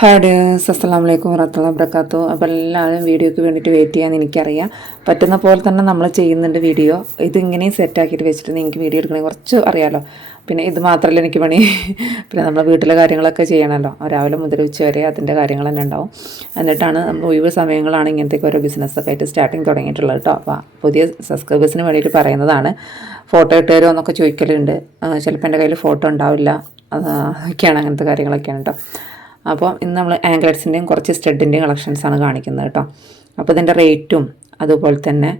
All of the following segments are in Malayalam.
ഹായ് ഡിയേഴ്സ് അസ്സാം വലൈക്കും വറഹത്തുള്ള വബർക്കാത്തു അപ്പോൾ എല്ലാവരും വീഡിയോയ്ക്ക് വേണ്ടിയിട്ട് വെയിറ്റ് ചെയ്യാൻ എനിക്കറിയാം. പറ്റുന്ന പോലെ തന്നെ നമ്മൾ ചെയ്യുന്നുണ്ട് വീഡിയോ. ഇതിങ്ങനെയും സെറ്റാക്കിയിട്ട് വെച്ചിട്ട് നിങ്ങൾക്ക് വീഡിയോ എടുക്കണമെങ്കിൽ കുറച്ച് അറിയാമല്ലോ പിന്നെ ഇത് മാത്രമല്ല എനിക്ക് പണി. പിന്നെ നമ്മൾ വീട്ടിലെ കാര്യങ്ങളൊക്കെ ചെയ്യണമല്ലോ രാവിലെ മുതൽ ഉച്ച വരെ അതിന്റെ കാര്യങ്ങൾ തന്നെ ഉണ്ടാവും. എന്നിട്ടാണ് നമ്മൾ ഒഴിവ് സമയങ്ങളാണ് ഇങ്ങനത്തേക്ക് ഓരോ ബിസിനസ്സൊക്കെ ആയിട്ട് സ്റ്റാർട്ടിങ് തുടങ്ങിയിട്ടുള്ളത് കേട്ടോ അപ്പോൾ പുതിയ സബ്സ്ക്രൈബേഴ്സിന് വേണ്ടിയിട്ട് പറയുന്നതാണ്. ഫോട്ടോ ഇട്ട് തരുമോ എന്നൊക്കെ ചോദിക്കലുണ്ട്. ചിലപ്പോൾ എന്റെ കയ്യിൽ ഫോട്ടോ ഉണ്ടാവില്ല. അതൊക്കെയാണ് അങ്ങനത്തെ കാര്യങ്ങളൊക്കെയാണ് കേട്ടോ അപ്പോൾ ഇന്ന് നമ്മൾ ആംഗ്ലറ്റ്സിന്റെയും കുറച്ച് സ്റ്റഡിന്റെയും കളക്ഷൻസാണ് കാണിക്കുന്നത് കേട്ടോ. അപ്പോൾ ഇതിന്റെ റേറ്റും അതുപോലെ തന്നെ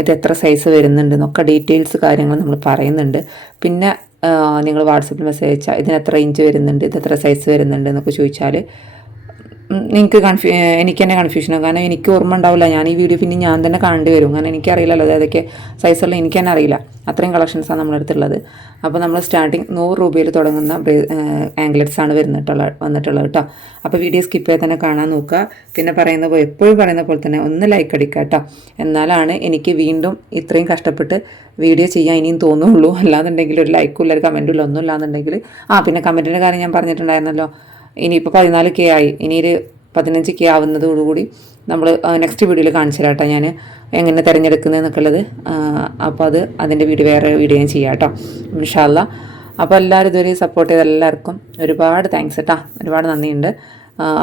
ഇത് എത്ര സൈസ് വരുന്നുണ്ട് എന്നൊക്കെ ഡീറ്റെയിൽസ് കാര്യങ്ങൾ നമ്മൾ പറയുന്നുണ്ട്. പിന്നെ നിങ്ങൾ വാട്സപ്പിൽ മെസ്സേജ് അയച്ചാൽ ഇതിന് എത്ര ഇഞ്ച് വരുന്നുണ്ട് ഇത് എത്ര സൈസ് വരുന്നുണ്ട് എന്നൊക്കെ ചോദിച്ചാൽ നിങ്ങൾക്ക് കൺഫ്യൂ എനിക്ക് തന്നെ കൺഫ്യൂഷനാണ് കാരണം എനിക്ക് ഓർമ്മ ഉണ്ടാവില്ല. ഞാൻ ഈ വീഡിയോ പിന്നെ ഞാൻ തന്നെ കണ്ടു വരും. കാരണം എനിക്കറിയില്ലല്ലോ അത് ഏതൊക്കെ സൈസുള്ള എനിക്ക് തന്നെ അറിയില്ല. അത്രയും കളക്ഷൻസാണ് നമ്മുടെ അടുത്തുള്ളത്. അപ്പോൾ നമ്മൾ സ്റ്റാർട്ടിങ് നൂറ് രൂപയിൽ തുടങ്ങുന്ന ആംഗ്ലറ്റ്സ് ആണ് വരുന്നിട്ടുള്ള വന്നിട്ടുള്ളത് കേട്ടോ. അപ്പോൾ വീഡിയോ സ്കിപ്പ് ചെയ്ത് തന്നെ കാണാൻ നോക്കുക. പിന്നെ പറയുന്ന പോലെ എപ്പോഴും പറയുന്ന പോലെ തന്നെ ഒന്ന് ലൈക്ക് അടിക്കുക കേട്ടോ. എന്നാലാണ് എനിക്ക് വീണ്ടും ഇത്രയും കഷ്ടപ്പെട്ട് വീഡിയോ ചെയ്യാൻ ഇനിയും തോന്നുള്ളൂ. അല്ലാന്നുണ്ടെങ്കിൽ ഒരു ലൈക്കും ഇല്ല ഒരു കമന്റും ഇല്ല ഒന്നും ഇല്ലാന്നുണ്ടെങ്കിൽ ആ പിന്നെ കമന്റിന്റെ കാര്യം ഞാൻ പറഞ്ഞിട്ടുണ്ടായിരുന്നല്ലോ. ഇനിയിപ്പോൾ പതിനാല് കെ ആയി. ഇനി ഒരു പതിനഞ്ച് കെ ആവുന്നതോടുകൂടി നമ്മൾ നെക്സ്റ്റ് വീഡിയോയിൽ കാണിച്ചു തരാം കേട്ടോ ഞാൻ എങ്ങനെ തിരഞ്ഞെടുക്കുന്നതെന്നൊക്കെ ഉള്ളത് അപ്പോൾ അത് അതിന്റെ വീഡിയോ വേറെ വീഡിയോ ഞാൻ ചെയ്യാം കേട്ടോ ഇൻഷാല്ല അപ്പോൾ എല്ലാവരും ഇതുവരെ സപ്പോർട്ട് ചെയ്ത എല്ലാവർക്കും ഒരുപാട് താങ്ക്സ് കേട്ടോ ഒരുപാട് നന്ദിയുണ്ട്.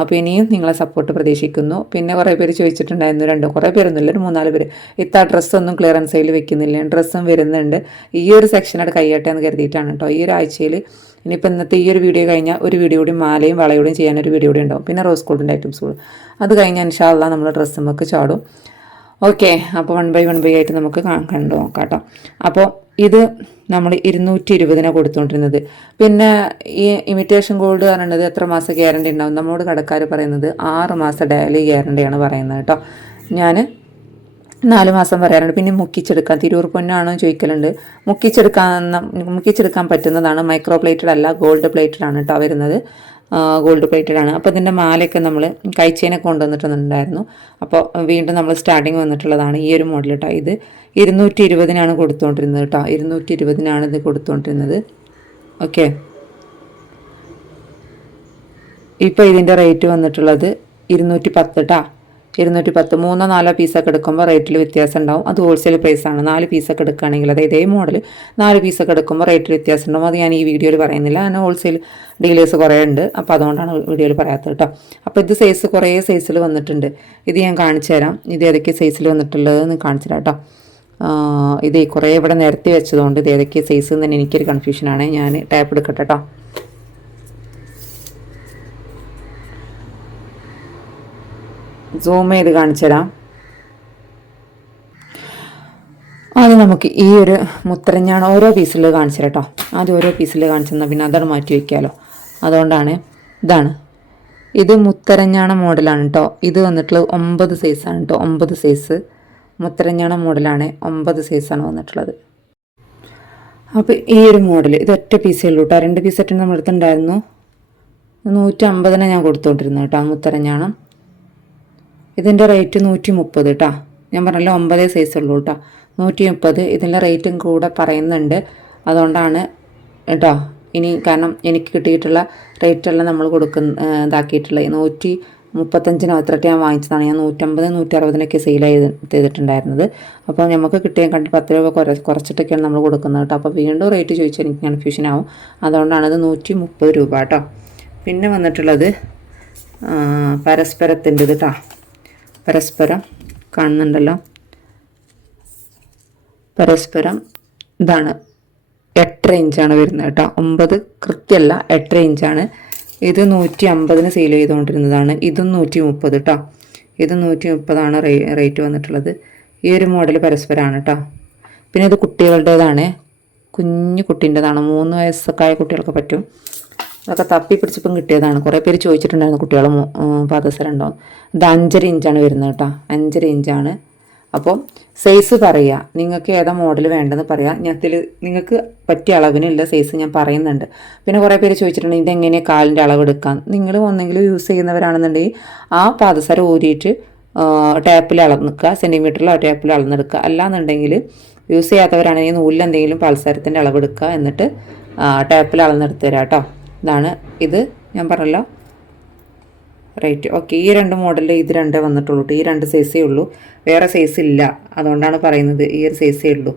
അപ്പോൾ ഇനിയും നിങ്ങളെ സപ്പോർട്ട് പ്രതീക്ഷിക്കുന്നു. പിന്നെ കുറേ പേര് ചോദിച്ചിട്ടുണ്ടായിരുന്നു രണ്ട്. കുറേ പേരൊന്നുമില്ല ഒരു മൂന്നാൽ പേര്. ഇത്ത ഡ്രസ്സൊന്നും ക്ലിയറൻസ് സെയിൽ വെക്കുന്നില്ല. ഡ്രസ്സും വരുന്നുണ്ട്. ഈ ഒരു സെക്ഷനായിട്ട് കൈയ്യട്ടെ എന്ന് കരുതിയിട്ടാണ് കേട്ടോ. ഈ ഒരു ആഴ്ചയിൽ ഇനിയിപ്പോൾ ഇന്നത്തെ ഈ ഒരു വീഡിയോ കഴിഞ്ഞാൽ ഒരു വീഡിയോ കൂടി മാലയും വളയോടെയും ചെയ്യാൻ ഒരു വീഡിയോ കൂടി ഉണ്ടാവും. പിന്നെ റോസ് ഗോൾഡിന്റെ ഐറ്റംസുകളും അത് കഴിഞ്ഞാൽ ഇൻഷാല്ല നമ്മൾ ഡ്രസ്സുമൊക്കെ ചാടും. ഓക്കെ അപ്പോൾ വൺ ബൈ വൺ ബൈ ആയിട്ട് നമുക്ക് കണ്ടു നോക്കാം കേട്ടോ. അപ്പോൾ ഇത് നമ്മൾ ഇരുന്നൂറ്റി ഇരുപതിനാണ് കൊടുത്തുകൊണ്ടിരുന്നത്. പിന്നെ ഈ ഇമിറ്റേഷൻ ഗോൾഡ് പറയുന്നത് എത്ര മാസം ഗ്യാരണ്ടി ഉണ്ടാവും? നമ്മളോട് കടക്കാർ പറയുന്നത് ആറ് മാസം ഡെയിലി ഗ്യാരണ്ടിയാണ് പറയുന്നത് കേട്ടോ. ഞാൻ നാല് മാസം പറയാറുണ്ട്. പിന്നെ മുക്കിച്ചെടുക്കാം തിരൂർ പൊന്നാണോ ചോദിക്കലുണ്ട്. മുക്കിച്ചെടുക്കാൻ മുക്കിച്ചെടുക്കാൻ പറ്റുന്നതാണ്. മൈക്രോ പ്ലേറ്റഡ് അല്ല ഗോൾഡ് പ്ലേറ്റഡ് ആണ് കേട്ടോ വരുന്നത്. ഗോൾഡ് പ്ലേറ്റഡ് ആണ്. അപ്പോൾ ഇതിന്റെ മാലയൊക്കെ നമ്മൾ കൈച്ചേനെ കൊണ്ടുവന്നിട്ടുണ്ടായിരുന്നു. അപ്പോൾ വീണ്ടും നമ്മൾ സ്റ്റാർട്ടിങ് വന്നിട്ടുള്ളതാണ് ഈ ഒരു മോഡൽ കേട്ടോ ഇത്. ഇരുന്നൂറ്റി ഇരുപതിനാണ് കൊടുത്തുകൊണ്ടിരുന്നത് കേട്ടോ ഇരുന്നൂറ്റി ഇരുപതിനാണ് ഇത് കൊടുത്തുകൊണ്ടിരുന്നത് ഓക്കെ. ഇപ്പോൾ ഇതിന്റെ റേറ്റ് വന്നിട്ടുള്ളത് ഇരുന്നൂറ്റി പത്ത് കേട്ടോ ഇരുന്നൂറ്റി പത്ത് മൂന്നോ നാലോ പീസൊക്കെ എടുക്കുമ്പോൾ റേറ്റിൽ വ്യത്യാസം ഉണ്ടാവും അത് ഹോൾസെയിൽ പ്രൈസ് ആണ്. നാല് പീസൊക്കെ എടുക്കുകയാണെങ്കിൽ അത് ഇതേ മോഡൽ നാല് പീസൊക്കെ എടുക്കുമ്പോൾ റേറ്റിൽ വ്യത്യാസം ഉണ്ടാവും അത് ഞാൻ ഈ വീഡിയോയിൽ പറയുന്നില്ല. അങ്ങനെ ഹോൾസെയിൽ ഡീലേഴ്സ് കുറേ ഉണ്ട്. അപ്പോൾ അതുകൊണ്ടാണ് വീഡിയോയിൽ പറയാത്തത് കേട്ടോ. അപ്പോൾ ഇത് സൈസ് കുറേ സൈസിൽ വന്നിട്ടുണ്ട്. ഇത് ഞാൻ കാണിച്ചു തരാം. ഇത് ഏതൊക്കെ സൈസിൽ വന്നിട്ടുള്ളതെന്ന് കാണിച്ചു തരാം കേട്ടോ. ഇത് കുറേ ഇവിടെ നിരത്തി വെച്ചതുകൊണ്ട് ഇത് ഏതൊക്കെ സൈസ് എന്ന് തന്നെ എനിക്കൊരു കൺഫ്യൂഷനാണ് ഞാൻ ടാപ്പ് എടുക്കട്ടെ കേട്ടോ. സൂം ചെയ്ത് കാണിച്ചു തരാം ആദ്യം നമുക്ക് ഈ ഒരു മുത്തരഞ്ഞാണ് ഓരോ പീസിൽ കാണിച്ചു കേട്ടോ ആദ്യം ഓരോ പീസിൽ കാണിച്ചു തന്നാൽ പിന്നെ അതാണ് മാറ്റി വയ്ക്കാമല്ലോ അതുകൊണ്ടാണ് ഇതാണ്. ഇത് മുത്തരഞ്ഞാണ മോഡലാണ് കേട്ടോ ഇത് വന്നിട്ടുള്ളത് ഒമ്പത് സൈസാണ് കേട്ടോ ഒമ്പത് സൈസ് മുത്തരഞ്ഞാണ മോഡലാണ് ഒമ്പത് സൈസാണ് വന്നിട്ടുള്ളത്. അപ്പോൾ ഈ ഒരു മോഡൽ ഇത് ഒറ്റ പീസേ ഉള്ളൂ കേട്ടോ രണ്ട് പീസ് ഒറ്റ നമ്മളെടുത്തുണ്ടായിരുന്നു അടുത്തുണ്ടായിരുന്നു നൂറ്റി അമ്പതിനാണ് ഞാൻ കൊടുത്തുകൊണ്ടിരുന്നു കേട്ടോ മുത്തരഞ്ഞാണം. ഇതിന്റെ റേറ്റ് നൂറ്റി മുപ്പത് കേട്ടോ ഞാൻ പറഞ്ഞല്ലോ ഒമ്പതേ സൈസ് ഉള്ളൂ കേട്ടോ നൂറ്റി മുപ്പത് ഇതിന്റെ റേറ്റും കൂടെ പറയുന്നുണ്ട്. അതുകൊണ്ടാണ് കേട്ടോ ഇനി കാരണം എനിക്ക് കിട്ടിയിട്ടുള്ള റേറ്റെല്ലാം നമ്മൾ കൊടുക്കുന്ന ഇതാക്കിയിട്ടുള്ള നൂറ്റി മുപ്പത്തഞ്ചിന് എത്രയൊക്കെ ഞാൻ വാങ്ങിച്ചതാണ്. ഞാൻ നൂറ്റമ്പത് നൂറ്റി അറുപതിനൊക്കെ സെയിൽ ചെയ്ത് ചെയ്തിട്ടുണ്ടായിരുന്നത്. അപ്പോൾ നമുക്ക് കിട്ടിയ കണ്ട് പത്ത് രൂപ കുറ കുറച്ചിട്ടൊക്കെയാണ് നമ്മൾ കൊടുക്കുന്നത് കേട്ടോ അപ്പോൾ വീണ്ടും റേറ്റ് ചോദിച്ചാൽ എനിക്ക് കൺഫ്യൂഷൻ ആവും. അതുകൊണ്ടാണ് ഇത് നൂറ്റി മുപ്പത് രൂപ കേട്ടോ പിന്നെ വന്നിട്ടുള്ളത് പരസ്പരത്തിന്റെത് കേട്ടോ പരസ്പരം കാണുന്നുണ്ടല്ലോ. പരസ്പരം ഇതാണ് എട്ടര ഇഞ്ചാണ് വരുന്നത് കേട്ടോ. ഒമ്പത് കൃത്യമല്ല എട്ടര ഇഞ്ചാണ് ഇത് നൂറ്റി അമ്പതിന് സെയിൽ ചെയ്തുകൊണ്ടിരുന്നതാണ്. ഇതും നൂറ്റി മുപ്പത് കേട്ടോ ഇത് നൂറ്റി മുപ്പതാണ് റേറ്റ് വന്നിട്ടുള്ളത്. ഈ ഒരു മോഡൽ പരസ്പരമാണ് കേട്ടോ പിന്നെ ഇത് കുട്ടികളുടേതാണ്. കുഞ്ഞു കുട്ടീന്റെതാണ്. മൂന്ന് വയസ്സൊക്കെ ആയ കുട്ടികൾക്ക് പറ്റും. അതൊക്കെ തപ്പി പിടിച്ചപ്പം കിട്ടിയതാണ്. കുറേ പേര് ചോദിച്ചിട്ടുണ്ടായിരുന്നു കുട്ടികളെ പാദസരം ഉണ്ടോ? ഇത് അഞ്ചര ഇഞ്ചാണ് വരുന്നത് കേട്ടോ. അഞ്ചര ഇഞ്ചാണ് അപ്പോൾ സൈസ് പറയുക നിങ്ങൾക്ക് ഏതാ മോഡൽ വേണ്ടെന്ന് പറയാം. ഞാൻ നിങ്ങൾക്ക് പറ്റിയ അളവിനുള്ള സൈസ് ഞാൻ പറയുന്നുണ്ട്. പിന്നെ കുറേ പേര് ചോദിച്ചിട്ടുണ്ട് ഇതെങ്ങനെ കാലിന്റെ അളവ് എടുക്കാം നിങ്ങൾ ഒന്നെങ്കിലും യൂസ് ചെയ്യുന്നവരാണെന്നുണ്ടെങ്കിൽ ആ പാദസരം ഊരിയിട്ട് ടാപ്പിൽ അളന്നിക്കുക ആ ടാപ്പിൽ അളന്നെടുക്കുക. അല്ലാന്നുണ്ടെങ്കിൽ യൂസ് ചെയ്യാത്തവരാണെങ്കിൽ നൂലിൽ എന്തെങ്കിലും അളവ് അളവെടുക്കുക എന്നിട്ട് ടാപ്പിൽ അളന്നെടുത്ത് തരാം കേട്ടോ. ഇതാണ്. ഇത് ഞാൻ പറഞ്ഞല്ലോ. റേറ്റ് ഓക്കെ ഈ രണ്ട് മോഡലിൽ ഇത് രണ്ടേ വന്നിട്ടുള്ളൂ ട്ടോ. ഈ രണ്ട് സൈസേ ഉള്ളൂ. വേറെ സൈസ് ഇല്ല. അതുകൊണ്ടാണ് പറയുന്നത് ഈ ഒരു സൈസേ ഉള്ളൂ.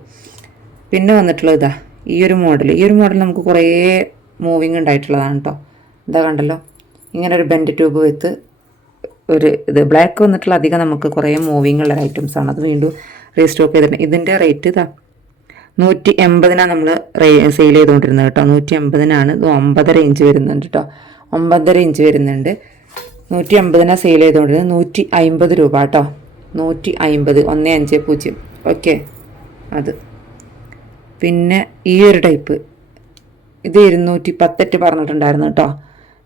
പിന്നെ വന്നിട്ടുള്ളത് ഇതാ. ഈ ഒരു മോഡൽ ഈ ഒരു മോഡൽ നമുക്ക് കുറേ മൂവിങ് ഉണ്ടായിട്ടുള്ളതാണ് കേട്ടോ ഇതാ കണ്ടല്ലോ. ഇങ്ങനെ ഒരു ബെൻഡ് ട്യൂബ് വെത്ത് ഒരു ഇത്. ബ്ലാക്ക് വന്നിട്ടുള്ള അധികം നമുക്ക് കുറേ മൂവിങ് ഉള്ള ഐറ്റംസ് ആണ്. അത് വീണ്ടും റീസ്റ്റോക്ക് ചെയ്തിട്ടുണ്ട് ഇതിന്റെ റേറ്റ് ഇതാ. നൂറ്റി എൺപതിനാണ് നമ്മൾ സെയിൽ ചെയ്തുകൊണ്ടിരുന്നത് കേട്ടോ. നൂറ്റി എൺപതിനാണ് ഇത് ഒമ്പതര ഇഞ്ച് വരുന്നുണ്ട് കേട്ടോ. ഒമ്പതര ഇഞ്ച് വരുന്നുണ്ട്. നൂറ്റി എൺപതിനാണ് സെയിൽ ചെയ്തുകൊണ്ടിരുന്നത് നൂറ്റി അമ്പത് രൂപ കേട്ടോ. നൂറ്റി അമ്പത് ഒന്ന് അഞ്ച് പൂജ്യം. ഓക്കെ അത്. പിന്നെ ഈ ഒരു ടൈപ്പ് ഇത് ഇരുന്നൂറ്റി പത്തെട്ട് പറഞ്ഞിട്ടുണ്ടായിരുന്നു കേട്ടോ.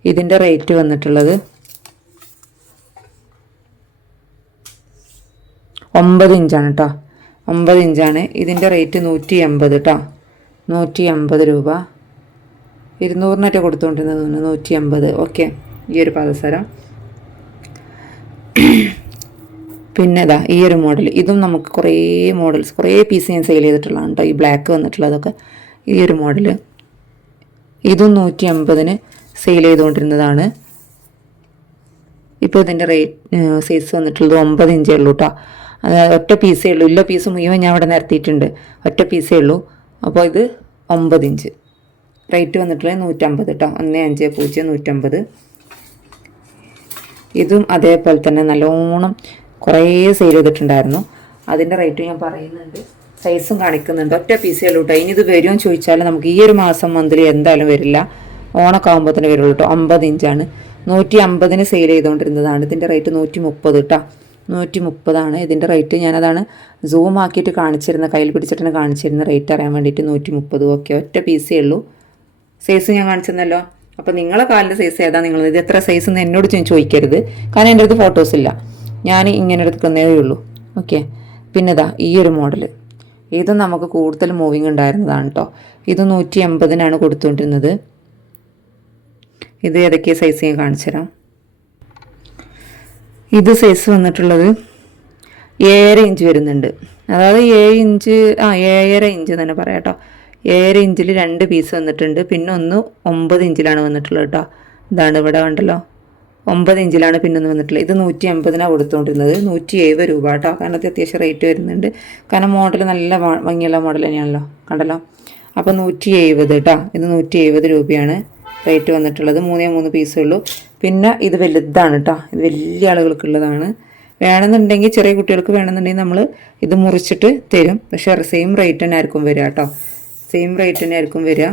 ഇതിന്റെ റേറ്റ് വന്നിട്ടുള്ളത് ഒമ്പത് ഇഞ്ചാണ് കേട്ടോ. ഒമ്പത് ഇഞ്ചാണ്. ഇതിന്റെ റേറ്റ് നൂറ്റി എൺപത് കേട്ടോ നൂറ്റി എൺപത് രൂപ. ഇരുന്നൂറിനൊക്കെ കൊടുത്തുകൊണ്ടിരുന്നത് തോന്നുന്നു. നൂറ്റി എൺപത് ഓക്കെ. ഈ ഒരു പാദസരം. പിന്നെ ഇതാ ഈ ഒരു മോഡൽ. ഇതും നമുക്ക് കുറേ മോഡൽസ് കുറേ പീസ് ഞാൻ സെയിൽ ചെയ്തിട്ടുള്ളതാണ് കേട്ടോ ഈ ബ്ലാക്ക് വന്നിട്ടുള്ളതൊക്കെ ഈ ഒരു മോഡൽ ഇതും നൂറ്റി അമ്പതിന് സെയിൽ ചെയ്തുകൊണ്ടിരുന്നതാണ് ഇപ്പോൾ ഇതിന്റെ റേറ്റ് സൈസ് വന്നിട്ടുള്ളത് ഒമ്പത് ഇഞ്ചേ ഉള്ളൂ കേട്ടോ ഒറ്റ പീസേ ഉള്ളൂ. ഇല്ല പീസ് മുഴുവൻ ഞാൻ ഇവിടെ നിരത്തിയിട്ടുണ്ട്. ഒറ്റ പീസേ ഉള്ളൂ. അപ്പോൾ ഇത് ഒമ്പത് ഇഞ്ച്. റേറ്റ് വന്നിട്ടുള്ളത് നൂറ്റമ്പത് കേട്ടോ ഒന്ന് അഞ്ച് പൂജ്യം നൂറ്റമ്പത്. ഇതും അതേപോലെ തന്നെ നല്ലോണം കുറേ സെയിൽ ചെയ്തിട്ടുണ്ടായിരുന്നു. അതിന്റെ റേറ്റ് ഞാൻ പറയുന്നുണ്ട്. സൈസും കാണിക്കുന്നുണ്ട്. ഒറ്റ പീസേ ഉള്ളൂ കേട്ടോ ഇനി ഇത് വരുമോ ചോദിച്ചാൽ നമുക്ക് ഈ ഒരു മാസം മന്ത്ലി എന്തായാലും വരില്ല. ഓണൊക്കെ ആകുമ്പോൾ തന്നെ വരുള്ളൂ കേട്ടോ അമ്പത് ഇഞ്ചാണ്. നൂറ്റി അമ്പതിന് സെയിൽ ചെയ്തുകൊണ്ടിരുന്നതാണ് ഇതിന്റെ റേറ്റ് നൂറ്റി മുപ്പത് കേട്ടോ നൂറ്റി മുപ്പതാണ് ഇതിന്റെ റേറ്റ് ഞാനതാണ് സൂം ആക്കിയിട്ട് കാണിച്ചിരുന്ന കയ്യിൽ പിടിച്ചിട്ടാണ് കാണിച്ചിരുന്ന റേറ്റ് അറിയാൻ വേണ്ടിയിട്ട് നൂറ്റി മുപ്പത് ഓക്കെ ഒറ്റ പീസേ ഉള്ളൂ. സൈസ് ഞാൻ കാണിച്ചിരുന്നല്ലോ അപ്പോൾ നിങ്ങളെ കാലിന്റെ സൈസ് ഏതാ നിങ്ങൾ ഇത് എത്ര സൈസ് എന്ന് എന്നോട് ചോദിക്കരുത്. കാരണം എന്റെ അടുത്ത് ഫോട്ടോസ് ഇല്ല. ഞാൻ ഇങ്ങനെ എടുക്കുന്നേ ഉള്ളൂ. ഓക്കെ പിന്നെ ഇതാ ഈ ഒരു മോഡൽ ഇതും നമുക്ക് കൂടുതൽ മൂവിങ് ഉണ്ടായിരുന്നതാണ് കേട്ടോ ഇത് നൂറ്റി എൺപതിനാണ് കൊടുത്തുകൊണ്ടിരുന്നത്. ഇത് ഏതൊക്കെ സൈസ് ഞാൻ കാണിച്ചു തരാം ഇത് സൈസ് വന്നിട്ടുള്ളത് ഏഴര ഇഞ്ച് വരുന്നുണ്ട്. അതായത് ഏഴ് ഇഞ്ച് ആ ഏഴര ഇഞ്ച് തന്നെ പറയാം കേട്ടോ. ഏഴര ഇഞ്ചിൽ രണ്ട് പീസ് വന്നിട്ടുണ്ട്. പിന്നെ ഒന്ന് ഒമ്പത് ഇഞ്ചിലാണ് വന്നിട്ടുള്ളത് കേട്ടോ. ഇതാണ് ഇവിടെ കണ്ടല്ലോ. ഒമ്പത് ഇഞ്ചിലാണ് പിന്നെ ഒന്ന് വന്നിട്ടുള്ളത്. ഇത് നൂറ്റി അമ്പതിനാണ് കൊടുത്തുകൊണ്ടിരുന്നത് നൂറ്റി എഴുപത് രൂപ കേട്ടോ. കാരണം അത് അത്യാവശ്യം റേറ്റ് വരുന്നുണ്ട്. കാരണം മോഡൽ നല്ല ഭംഗിയുള്ള മോഡൽ തന്നെയാണല്ലോ. കണ്ടല്ലോ? അപ്പോൾ നൂറ്റി എഴുപത് കേട്ടോ. ഇത് നൂറ്റി എഴുപത് രൂപയാണ്. റേറ്റ് വന്നിട്ടുള്ളത്. മൂന്നേ മൂന്ന് പീസേ ഉള്ളൂ. പിന്നെ ഇത് വലുതാണ് കേട്ടോ ഇത് വലിയ ആളുകൾക്കുള്ളതാണ്. വേണമെന്നുണ്ടെങ്കിൽ ചെറിയ കുട്ടികൾക്ക് വേണമെന്നുണ്ടെങ്കിൽ നമ്മൾ ഇത് മുറിച്ചിട്ട് തരും. പക്ഷേ സെയിം റേറ്റ് തന്നെ ആയിരിക്കും വരിക കേട്ടോ സെയിം റേറ്റ് തന്നെ ആയിരിക്കും വരിക.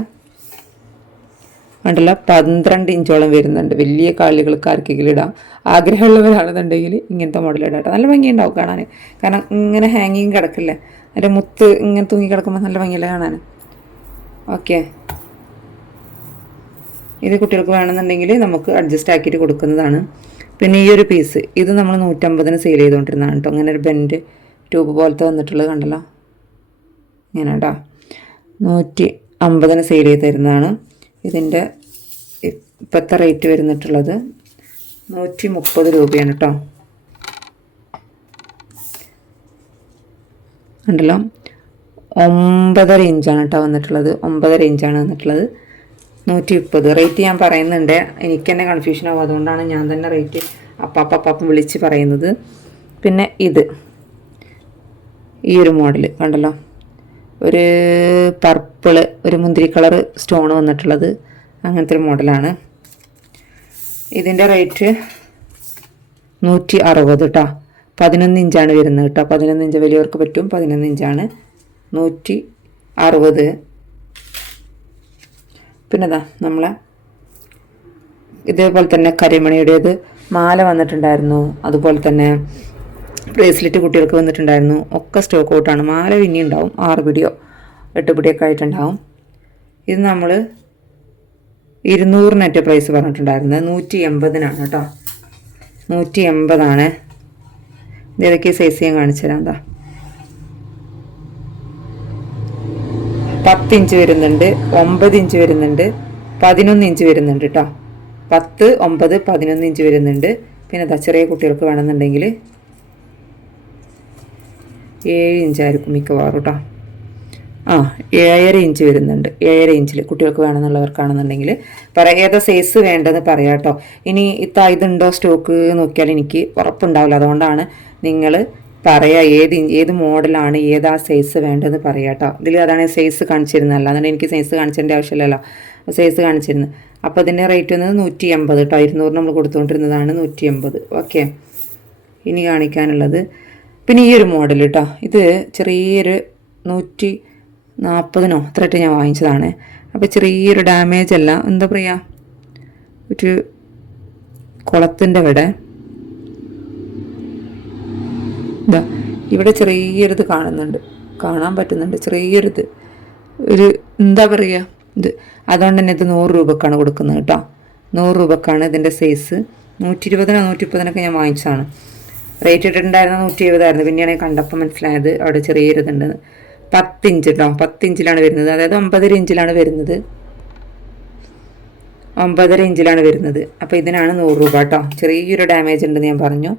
ഉണ്ടല്ല പന്ത്രണ്ട് ഇഞ്ചോളം വരുന്നുണ്ട്. വലിയ കാലുകൾക്ക് ആർക്കെങ്കിലും ഇടാം. ആഗ്രഹമുള്ളവരാണെന്നുണ്ടെങ്കിൽ ഇങ്ങനത്തെ മോഡൽ ഇടാം കേട്ടോ നല്ല ഭംഗിയുണ്ടാവും കാണാൻ. കാരണം ഇങ്ങനെ ഹാങ്ങിങ് കിടക്കില്ലേ? അതിന്റെ മുത്ത് ഇങ്ങനെ തൂങ്ങി കിടക്കുമ്പോൾ നല്ല ഭംഗിയല്ലേ കാണാൻ? ഓക്കെ ഇത് കുട്ടികൾക്ക് വേണമെന്നുണ്ടെങ്കിൽ നമുക്ക് അഡ്ജസ്റ്റ് ആക്കിയിട്ട് കൊടുക്കുന്നതാണ്. പിന്നെ ഈ ഒരു പീസ് ഇത് നമ്മൾ നൂറ്റമ്പതിന് സെയിൽ ചെയ്തുകൊണ്ടിരുന്നതാണ് കേട്ടോ. അങ്ങനെ ഒരു ബെൻഡ് ട്യൂബ് പോലത്തെ വന്നിട്ടുള്ളത് കണ്ടല്ലോ? ഇങ്ങനെ കേട്ടോ. നൂറ്റി അമ്പതിന് സെയിൽ ചെയ്ത് തരുന്നതാണ്. ഇതിന്റെ ഇപ്പോഴത്തെ റേറ്റ് വരുന്നിട്ടുള്ളത് നൂറ്റി മുപ്പത് രൂപയാണ് കേട്ടോ. ഉണ്ടല്ലോ ഒമ്പതര ഇഞ്ചാണ് കേട്ടോ വന്നിട്ടുള്ളത്. ഒമ്പതര ഇഞ്ചാണ് വന്നിട്ടുള്ളത്. നൂറ്റി മുപ്പത് റേറ്റ് ഞാൻ പറയുന്നുണ്ട്. എനിക്ക് തന്നെ കൺഫ്യൂഷൻ ആവും. അതുകൊണ്ടാണ് ഞാൻ തന്നെ റേറ്റ് അപ്പാപ്പ വിളിച്ച് പറയുന്നത്. പിന്നെ ഇത്. ഈ ഒരു മോഡൽ കണ്ടല്ലോ. ഒരു പർപ്പിൾ ഒരു മുന്തിരി കളർ സ്റ്റോൺ വന്നിട്ടുള്ളത്. അങ്ങനത്തെ ഒരു മോഡലാണ് ഇതിന്റെ റേറ്റ് നൂറ്റി അറുപത് കേട്ടോ പതിനൊന്ന് ഇഞ്ചാണ് വരുന്നത് കേട്ടോ പതിനൊന്ന് ഇഞ്ച് വലിയവർക്ക് പറ്റും. പതിനൊന്ന് ഇഞ്ചാണ് നൂറ്റി അറുപത് പിന്നെ ഇതാ നമ്മളെ ഇതേപോലെ തന്നെ കരിമണിയുടേത് മാല വന്നിട്ടുണ്ടായിരുന്നു. അതുപോലെ തന്നെ ബ്രേസ്ലെറ്റ് കുട്ടികൾക്ക് വന്നിട്ടുണ്ടായിരുന്നു. ഒക്കെ സ്റ്റോക്ക് ഔട്ടാണ് മാല പിന്നെ ഉണ്ടാവും. ആറ് പിടിയോ എട്ട് പിടിയൊക്കെ ആയിട്ടുണ്ടാവും. ഇത് നമ്മൾ ഇരുന്നൂറിനറ്റ പ്രൈസ് പറഞ്ഞിട്ടുണ്ടായിരുന്നത്. നൂറ്റി എൺപതിനാണ് കേട്ടോ. നൂറ്റി എൺപതാണ് ഇത് ഏതൊക്കെ സൈസ് ഞാൻ കാണിച്ചു തരാം എന്താ പത്ത് ഇഞ്ച് വരുന്നുണ്ട് ഒമ്പത് ഇഞ്ച് വരുന്നുണ്ട് പതിനൊന്ന് ഇഞ്ച് വരുന്നുണ്ട് കേട്ടോ പത്ത് ഒമ്പത് പതിനൊന്ന് ഇഞ്ച് വരുന്നുണ്ട്. പിന്നെ ദാ ചെറിയ കുട്ടികൾക്ക് വേണമെന്നുണ്ടെങ്കിൽ ഏഴ് ഇഞ്ചായിരിക്കും മിക്കവാറും കേട്ടോ ആ ഏഴര ഇഞ്ച് വരുന്നുണ്ട്. ഏഴര ഇഞ്ചിൽ കുട്ടികൾക്ക് വേണമെന്നുള്ളവർക്കാണെന്നുണ്ടെങ്കിൽ പറയാം ഏതാ സൈസ് വേണ്ടതെന്ന് പറയാം കേട്ടോ ഇനി ഇത്ത ഇതുണ്ടോ സ്റ്റോക്ക് നോക്കിയാൽ എനിക്ക് ഉറപ്പുണ്ടാവില്ല. അതുകൊണ്ടാണ് നിങ്ങൾ പറയാ ഏത് ഏത് മോഡലാണ് ഏതാ സൈസ് വേണ്ടതെന്ന് പറയാം കേട്ടോ ഇതിൽ അതാണ് സൈസ് കാണിച്ചിരുന്നത്. അതുകൊണ്ട് എനിക്ക് സൈസ് കാണിച്ചതിന്റെ ആവശ്യമില്ലല്ലോ. സൈസ് കാണിച്ചിരുന്നത് അപ്പോൾ അതിന്റെ റേറ്റ് വന്നത് നൂറ്റി എൺപത് കേട്ടോ ഇരുന്നൂറ് നമ്മൾ കൊടുത്തുകൊണ്ടിരുന്നതാണ് നൂറ്റി എൺപത് ഓക്കെ ഇനി കാണിക്കാനുള്ളത്. പിന്നെ ഈ ഒരു മോഡൽ കേട്ടോ ഇത് ചെറിയൊരു നൂറ്റി നാൽപ്പതിനോ അത്രയായിട്ട് ഞാൻ വാങ്ങിച്ചതാണ്. അപ്പോൾ ചെറിയൊരു ഡാമേജ് അല്ല. എന്താ പറയുക ഒരു കുളത്തിന്റെ ഇവിടെ ഇതാ ഇവിടെ ചെറിയൊരിത് കാണുന്നുണ്ട്. കാണാൻ പറ്റുന്നുണ്ട്. ചെറിയൊരിത്. ഒരു എന്താ പറയുക ഇത് അതുകൊണ്ട് തന്നെ ഇത് നൂറ് രൂപക്കാണ് കൊടുക്കുന്നത് കേട്ടോ. നൂറ് രൂപക്കാണ് ഇതിന്റെ സൈസ്. നൂറ്റി ഇരുപതിനോ നൂറ്റി മുപ്പതിനൊക്കെ ഞാൻ വാങ്ങിച്ചതാണ്. റേറ്റ് ഇട്ടിട്ടുണ്ടായിരുന്ന നൂറ്റി എഴുപതായിരുന്നു പിന്നെയാണ് ഞാൻ കണ്ടപ്പോൾ മനസ്സിലായത് അവിടെ ചെറിയൊരിതുണ്ടെന്ന് പത്ത് ഇഞ്ച് കേട്ടോ പത്ത് ഇഞ്ചിലാണ് വരുന്നത്. അതായത് ഒമ്പതര ഇഞ്ചിലാണ് വരുന്നത്. ഒമ്പതര ഇഞ്ചിലാണ് വരുന്നത്. അപ്പോൾ ഇതിനാണ് നൂറ് രൂപ കേട്ടോ. ചെറിയൊരു ഡാമേജ് ഉണ്ടെന്ന് ഞാൻ പറഞ്ഞു.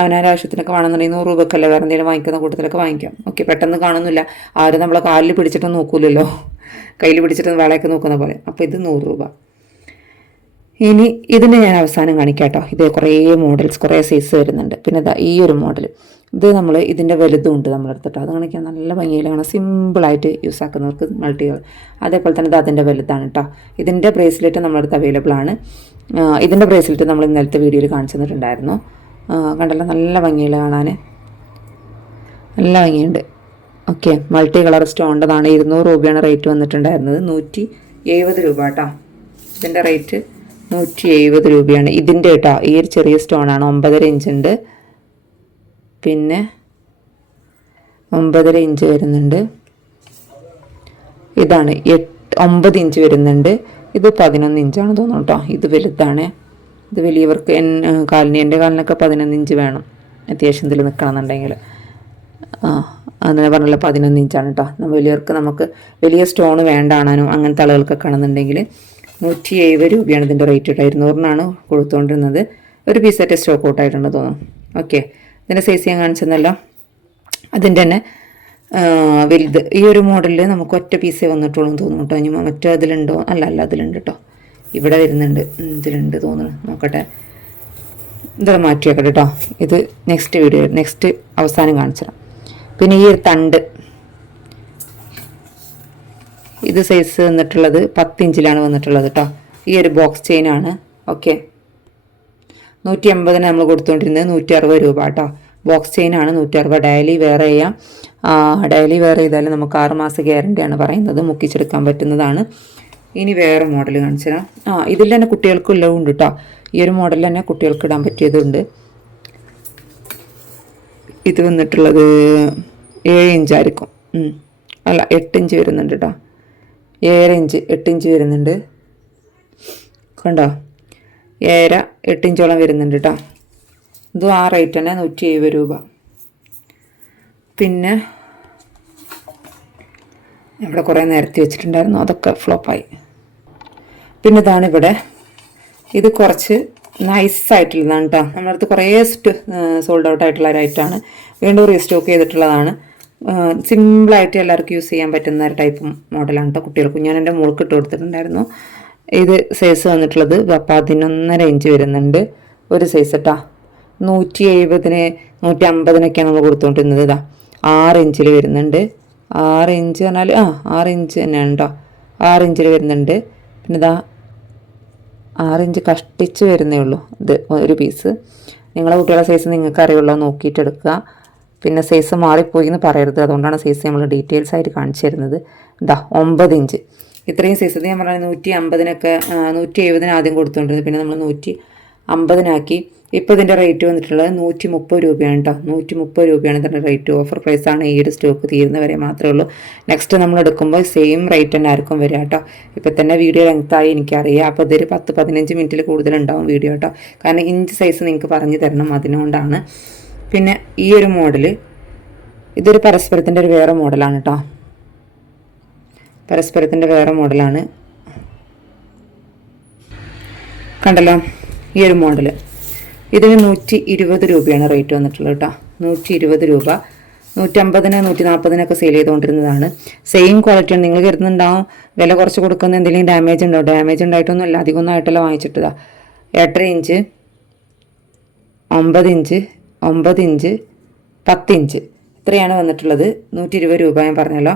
അവനാരുടെ ആവശ്യത്തിനൊക്കെ വേണമെന്നുണ്ടെങ്കിൽ നൂറ് രൂപക്കല്ല വേറെ എന്തെങ്കിലും വാങ്ങിക്കുന്ന കൂട്ടത്തിലൊക്കെ വാങ്ങിക്കാം. ഓക്കെ പെട്ടെന്ന് കാണുന്നില്ല. ആരും നമ്മളെ കാലിൽ പിടിച്ചിട്ട് നോക്കൂലല്ലോ. കയ്യിൽ പിടിച്ചിട്ട് വേളയൊക്കെ നോക്കുന്ന പോലെ. അപ്പോൾ ഇത് നൂറ് രൂപ. ഇനി ഇതിന്റെ ഞാൻ അവസാനം കാണിക്കാം കേട്ടോ. ഇത് കുറേ മോഡൽസ് കുറേ സൈസ് വരുന്നുണ്ട്. പിന്നെ ഇതാ ഈ ഒരു മോഡൽ ഇത് നമ്മൾ ഇതിന്റെ വലുതും ഉണ്ട് നമ്മളെടുത്തിട്ട് അത് കാണിക്കാൻ നല്ല ഭംഗിയിൽ കാണാം സിമ്പിളായിട്ട് യൂസ് ആക്കുന്നവർക്ക് മൾട്ടികൾ അതേപോലെ തന്നെ ഇത് അതിന്റെ വലുതാണ് കേട്ടോ. ഇതിന്റെ ബ്രേസ്ലെറ്റ് നമ്മളടുത്ത് അവൈലബിൾ ആണ്. ഇതിന്റെ ബ്രേസ്ലെറ്റ് നമ്മൾ ഇന്നലത്തെ വീഡിയോയിൽ കാണിച്ചു തന്നിട്ടുണ്ടായിരുന്നു. കണ്ടല്ലോ നല്ല ഭംഗിയുള്ള കാണാൻ നല്ല ഭംഗിയുണ്ട്. ഓക്കെ മൾട്ടി കളർ സ്റ്റോൺ സ്റ്റോണിന്റെതാണ് ഇരുന്നൂറ് രൂപയാണ് റേറ്റ് വന്നിട്ടുണ്ടായിരുന്നത്. നൂറ്റി എഴുപത് രൂപ കേട്ടോ. ഇതിന്റെ റേറ്റ് നൂറ്റി എഴുപത് രൂപയാണ്. ഇതിന്റെ കേട്ടോ ഈ ഒരു ചെറിയ സ്റ്റോണാണ്. ഒമ്പതര ഇഞ്ച് ഉണ്ട്. പിന്നെ ഒമ്പതര ഇഞ്ച് വരുന്നുണ്ട്. ഇതാണ് എട്ട് ഒമ്പത് ഇഞ്ച് വരുന്നുണ്ട്. ഇത് പതിനൊന്ന് ഇഞ്ചാണ് തോന്നുന്നു കേട്ടോ. ഇത് വലുതാണ്. ഇത് വലിയവർക്ക് എൻ കാലിന് എന്റെ കാലിനൊക്കെ പതിനൊന്ന് ഇഞ്ച് വേണം. അത്യാവശ്യം ഇതിൽ നിൽക്കണമെന്നുണ്ടെങ്കിൽ. ആ അങ്ങനെ പറഞ്ഞല്ലോ പതിനൊന്ന് ഇഞ്ചാണ് കേട്ടോ വലിയവർക്ക് നമുക്ക് വലിയ സ്റ്റോൺ വേണ്ടാണോ അങ്ങനത്തെ ആളുകൾക്കൊക്കെ ആണെന്നുണ്ടെങ്കിൽ നൂറ്റി എഴുപത് രൂപയാണ് ഇതിന്റെ റേറ്റ് കേട്ടോ ഇരുന്നൂറിനാണ് കൊടുത്തുകൊണ്ടിരുന്നത് ഒരു പീസായിട്ട് സ്റ്റോക്ക് ഔട്ട് ആയിട്ടുണ്ട് തോന്നുന്നു. ഓക്കെ. ഇതിന്റെ സൈസ് ഞാൻ കാണിച്ചെന്നല്ലോ. അതിന്റെ തന്നെ വലുത്. ഈ ഒരു മോഡലിൽ നമുക്ക് ഒറ്റ പീസേ വന്നിട്ടുള്ളൂ തോന്നുന്നു കേട്ടോ ഇനി മറ്റേ അതിലുണ്ടോ? അല്ല അല്ല അതിലുണ്ട് കേട്ടോ ഇവിടെ വരുന്നുണ്ട്. ഇതിലുണ്ട് തോന്നുന്നു. നോക്കട്ടെ. ഇതൊക്കെ മാറ്റി വെക്കട്ടെ കേട്ടോ ഇത് നെക്സ്റ്റ് വീഡിയോ നെക്സ്റ്റ് അവസാനം കാണിച്ചുതരാം. പിന്നെ ഈ തണ്ട്. ഇത് സൈസ് വന്നിട്ടുള്ളത് പത്ത് ഇഞ്ചിലാണ് വന്നിട്ടുള്ളത് കേട്ടോ ഈ ഒരു ബോക്സ് ചെയിനാണ് ഓക്കെ നൂറ്റി അമ്പതിന് നമ്മൾ കൊടുത്തുകൊണ്ടിരുന്നത് നൂറ്റി അറുപത് രൂപ കേട്ടോ ബോക്സ് ചെയിനാണ് നൂറ്റി അറുപത് ഡെയിലി വെയർ ചെയ്യാം. ഡെയിലി വെയർ ചെയ്താൽ നമുക്ക് ആറുമാസ മാസം ഗ്യാരണ്ടിയാണ് പറയുന്നത്. മുക്കിച്ചെടുക്കാൻ പറ്റുന്നതാണ്. ഇനി വേറെ മോഡൽ കാണിച്ചു തരാം. ആ ഇതിൽ തന്നെ കുട്ടികൾക്കും എല്ലാം ഉണ്ട് കേട്ടോ ഈ ഒരു മോഡൽ തന്നെ കുട്ടികൾക്ക് ഇടാൻ പറ്റിയതുണ്ട്. ഇത് വന്നിട്ടുള്ളത് ഏഴ് ഇഞ്ചായിരിക്കും. അല്ല എട്ട് ഇഞ്ച് വരുന്നുണ്ട് കേട്ടോ ഏഴര ഇഞ്ച് എട്ട് ഇഞ്ച് വരുന്നുണ്ട്. കണ്ടോ? ഏഴര എട്ട് ഇഞ്ചോളം വരുന്നുണ്ട് കേട്ടോ ഇതും ആ റേറ്റ് തന്നെ നൂറ്റി എഴുപത് രൂപ. പിന്നെ ഇവിടെ കുറേ നേരത്തെ വെച്ചിട്ടുണ്ടായിരുന്നു. അതൊക്കെ ഫ്ലോപ്പായി പിന്നെ ഇതാണിവിടെ ഇത് കുറച്ച് നൈസായിട്ടുള്ളതാണ് കേട്ടോ നമ്മളടുത്ത് കുറേ സോൾഡ് ഔട്ട് ആയിട്ടുള്ള ഒരു ഐറ്റമാണ് വീണ്ടും റീസ്റ്റോക്ക് ചെയ്തിട്ടുള്ളതാണ്. സിമ്പിളായിട്ട് എല്ലാവർക്കും യൂസ് ചെയ്യാൻ പറ്റുന്ന ഒരു ടൈപ്പ് മോഡലാണ് കേട്ടോ കുട്ടികൾക്കും ഞാൻ എന്റെ മുൾക്ക് ഇട്ട് കൊടുത്തിട്ടുണ്ടായിരുന്നു. ഇത് സൈസ് വന്നിട്ടുള്ളത് പതിനൊന്നര ഇഞ്ച് വരുന്നുണ്ട്. ഒരു സൈസ് കേട്ടോ നൂറ്റി എഴുപതിന് നൂറ്റി അമ്പതിനൊക്കെയാണ് നമ്മൾ കൊടുത്തുകൊണ്ടിരുന്നത് ഇതാ ആറ് ഇഞ്ചിൽ വരുന്നുണ്ട്. ആറ് ഇഞ്ച് പറഞ്ഞാൽ ആ ആറ് ഇഞ്ച് തന്നെയാണ് കേട്ടോ ആറ് ഇഞ്ചിൽ വരുന്നുണ്ട്. പിന്നെ ഇതാ ആറ് ഇഞ്ച് കഷ്ടിച്ച് വരുന്നേ ഉള്ളൂ. ഇത് ഒരു പീസ്. നിങ്ങളെ കുട്ടികളുടെ സൈസ് നിങ്ങൾക്ക് അറിയുള്ളൂ. നോക്കിയിട്ടെടുക്കുക. പിന്നെ സൈസ് മാറിപ്പോയി എന്ന് പറയരുത്. അതുകൊണ്ടാണ് സൈസ് നമ്മൾ ഡീറ്റെയിൽസ് ആയിട്ട് കാണിച്ചു തരുന്നത്. ഇതാ ഒമ്പത് ഇഞ്ച്. ഇത്രയും സൈസ് ഞാൻ പറഞ്ഞ നൂറ്റി അമ്പതിനൊക്കെ നൂറ്റി എഴുപതിന് ആദ്യം കൊടുത്തുകൊണ്ടിരുന്നത്. പിന്നെ നമ്മൾ നൂറ്റി അമ്പതിനാക്കി. ഇപ്പോൾ ഇതിന്റെ റേറ്റ് വന്നിട്ടുള്ളത് നൂറ്റി മുപ്പത് രൂപയാണ് കേട്ടോ നൂറ്റി മുപ്പത് രൂപയാണ് ഇതിന്റെ റേറ്റ് ഓഫർ പ്രൈസാണ് ഈ ഒരു സ്റ്റോക്ക് തീരുന്നവരെ മാത്രമേ ഉള്ളൂ. നെക്സ്റ്റ് നമ്മൾ എടുക്കുമ്പോൾ സെയിം റേറ്റ് തന്നെ ആർക്കും വരിക കേട്ടോ ഇപ്പോൾ തന്നെ വീഡിയോ ലെങ്ത്തായി എനിക്കറിയാം. അപ്പോൾ ഇതൊരു പത്ത് പതിനഞ്ച് മിനിറ്റിൽ കൂടുതലുണ്ടാവും വീഡിയോ കേട്ടോ കാരണം ഇഞ്ച് സൈസ് നിങ്ങൾക്ക് പറഞ്ഞു തരണം അതിനുകൊണ്ടാണ് പിന്നെ ഈ ഒരു മോഡൽ ഇതൊരു പരസ്പരത്തിന്റെ ഒരു വേറെ മോഡലാണ് കേട്ടോ പരസ്പരത്തിന്റെ വേറെ മോഡലാണ് കണ്ടല്ലോ? ഈ ഒരു മോഡൽ ഇതിന് നൂറ്റി ഇരുപത് രൂപയാണ് റേറ്റ് വന്നിട്ടുള്ളത് കേട്ടോ. നൂറ്റി ഇരുപത് രൂപ. നൂറ്റമ്പതിന് നൂറ്റി നാൽപ്പതിനൊക്കെ സെയിൽ ചെയ്തുകൊണ്ടിരുന്നതാണ് സെയിം ക്വാളിറ്റിയാണ് നിങ്ങൾ കരുതുന്നുണ്ടാവും വില കുറച്ച് കൊടുക്കുന്ന എന്തെങ്കിലും ഡാമേജ് ഉണ്ടോ? ഡാമേജ് ഉണ്ടായിട്ടൊന്നുമില്ല. അധികമൊന്നും ആയിട്ടല്ല വാങ്ങിച്ചിട്ടതാ. എട്ടര ഇഞ്ച് ഒമ്പത് ഇഞ്ച് ഒമ്പത് ഇഞ്ച് പത്ത് ഇഞ്ച് ഇത്രയാണ് വന്നിട്ടുള്ളത്. നൂറ്റി ഇരുപത് രൂപ ഞാൻ പറഞ്ഞല്ലോ.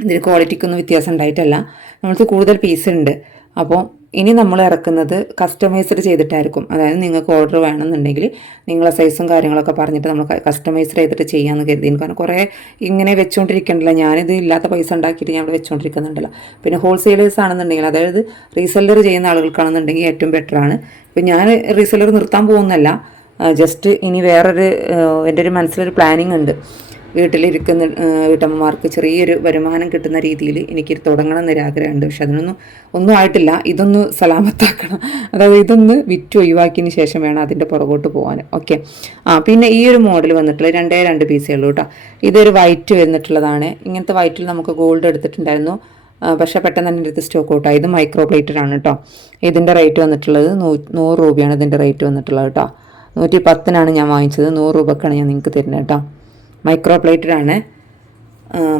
ഇതിന് ക്വാളിറ്റിക്കൊന്നും വ്യത്യാസം ഉണ്ടായിട്ടല്ല. നമ്മൾക്ക് കൂടുതൽ പീസ് ഉണ്ട്. അപ്പോൾ ഇനി നമ്മൾ ഇറക്കുന്നത് കസ്റ്റമൈസ്ഡ് ചെയ്തിട്ടായിരിക്കും. അതായത് നിങ്ങൾക്ക് ഓർഡർ വേണമെന്നുണ്ടെങ്കിൽ നിങ്ങളെ സൈസും കാര്യങ്ങളൊക്കെ പറഞ്ഞിട്ട് നമ്മൾ കസ്റ്റമൈസ്ഡ് ചെയ്തിട്ട് ചെയ്യാമെന്ന് കരുതി കാരണം കുറേ ഇങ്ങനെ വെച്ചുകൊണ്ടിരിക്കണ്ടല്ലോ ഞാനിത് ഇല്ലാത്ത പൈസ ഉണ്ടാക്കിയിട്ട് ഞാൻ ഇവിടെ വെച്ചുകൊണ്ടിരിക്കുന്നുണ്ടല്ലോ പിന്നെ ഹോൾസെയിലേഴ്സ് ആണെന്നുണ്ടെങ്കിൽ അതായത് റീസെല്ലർ ചെയ്യുന്ന ആളുകൾക്കാണെന്നുണ്ടെങ്കിൽ ഏറ്റവും ബെറ്ററാണ് ഇപ്പം ഞാൻ റീസെല്ലർ നിർത്താൻ പോകുന്നല്ല ജസ്റ്റ് ഇനി വേറൊരു എന്റെ ഒരു മനസ്സിലൊരു പ്ലാനിങ് ഉണ്ട്. വീട്ടിലിരിക്കുന്ന വീട്ടമ്മമാർക്ക് ചെറിയൊരു വരുമാനം കിട്ടുന്ന രീതിയിൽ എനിക്ക് തുടങ്ങണം എന്നൊരു ആഗ്രഹമുണ്ട്. പക്ഷെ അതിനൊന്നും ഒന്നും ആയിട്ടില്ല. ഇതൊന്ന് സലാമത്താക്കണം. അതായത് ഇതൊന്ന് വിറ്റ് ഒഴിവാക്കിയതിന് ശേഷം വേണം അതിന്റെ പുറകോട്ട് പോകാൻ. ഓക്കെ. ആ പിന്നെ ഈ ഒരു മോഡൽ വന്നിട്ടുള്ള രണ്ടേ രണ്ട് പീസേ ഉള്ളൂ കേട്ടോ. ഇതൊരു വൈറ്റ് വന്നിട്ടുള്ളതാണ്. ഇങ്ങനത്തെ വൈറ്റിൽ നമുക്ക് ഗോൾഡ് എടുത്തിട്ടുണ്ടായിരുന്നു. പക്ഷെ പെട്ടെന്ന് തന്നെ എടുത്ത് സ്റ്റോക്ക് ഔട്ടായി. ഇത് മൈക്രോ പ്ലേറ്റഡ് ആണ് കേട്ടോ. ഇതിന്റെ റേറ്റ് വന്നിട്ടുള്ളത് നൂറ് രൂപയാണ് ഇതിന്റെ റേറ്റ് വന്നിട്ടുള്ളത് കേട്ടോ. നൂറ്റി പത്തിനാണ് ഞാൻ വാങ്ങിച്ചത്. നൂറ് രൂപക്കാണ് ഞാൻ നിങ്ങൾക്ക് തരുന്നത് കേട്ടോ. മൈക്രോ പ്ലേറ്റഡാണ്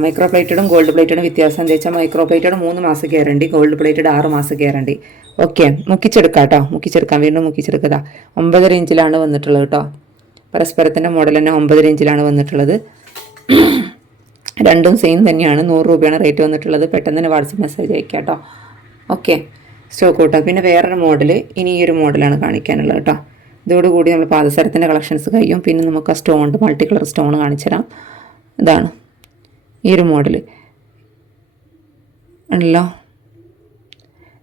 മൈക്രോ പ്ലേറ്റഡും ഗോൾഡ് പ്ലേറ്റഡും വ്യത്യാസം എന്താ വെച്ചാൽ മൈക്രോ പ്ലേറ്റഡ് മൂന്ന് മാസം കയറേണ്ടി ഗോൾഡ് പ്ലേറ്റഡ് ആറ് മാസം കയറേണ്ടി ഓക്കെ മുക്കിച്ചെടുക്കാം കേട്ടോ. മുക്കിച്ചെടുക്കാം. വീണ്ടും മുക്കിച്ചെടുക്കുക. ഒമ്പതര ഇഞ്ചിലാണ് വന്നിട്ടുള്ളത് കേട്ടോ. പരസ്പരത്തിന്റെ മോഡൽ തന്നെ ഒമ്പതര ഇഞ്ചിലാണ് വന്നിട്ടുള്ളത്. രണ്ടും സെയിം തന്നെയാണ്. നൂറ് രൂപയാണ് റേറ്റ് വന്നിട്ടുള്ളത്. പെട്ടെന്ന് തന്നെ വാട്സപ്പ് മെസ്സേജ് അയക്കാം കേട്ടോ. ഓക്കെ സ്റ്റോക്ക് കൂട്ടാം. പിന്നെ വേറൊരു മോഡൽ ഇനി ഈ ഒരു മോഡലാണ് കാണിക്കാനുള്ളത് കേട്ടോ. ഇതോടുകൂടി നമ്മൾ പാദസരത്തിന്റെ കളക്ഷൻസ് കഴിയും. പിന്നെ നമുക്ക് ആ സ്റ്റോൺ മൾട്ടി കളർ സ്റ്റോൺ കാണിച്ചു തരാം ഇതാണ് ഈ ഒരു മോഡൽ ഉണ്ടല്ലോ.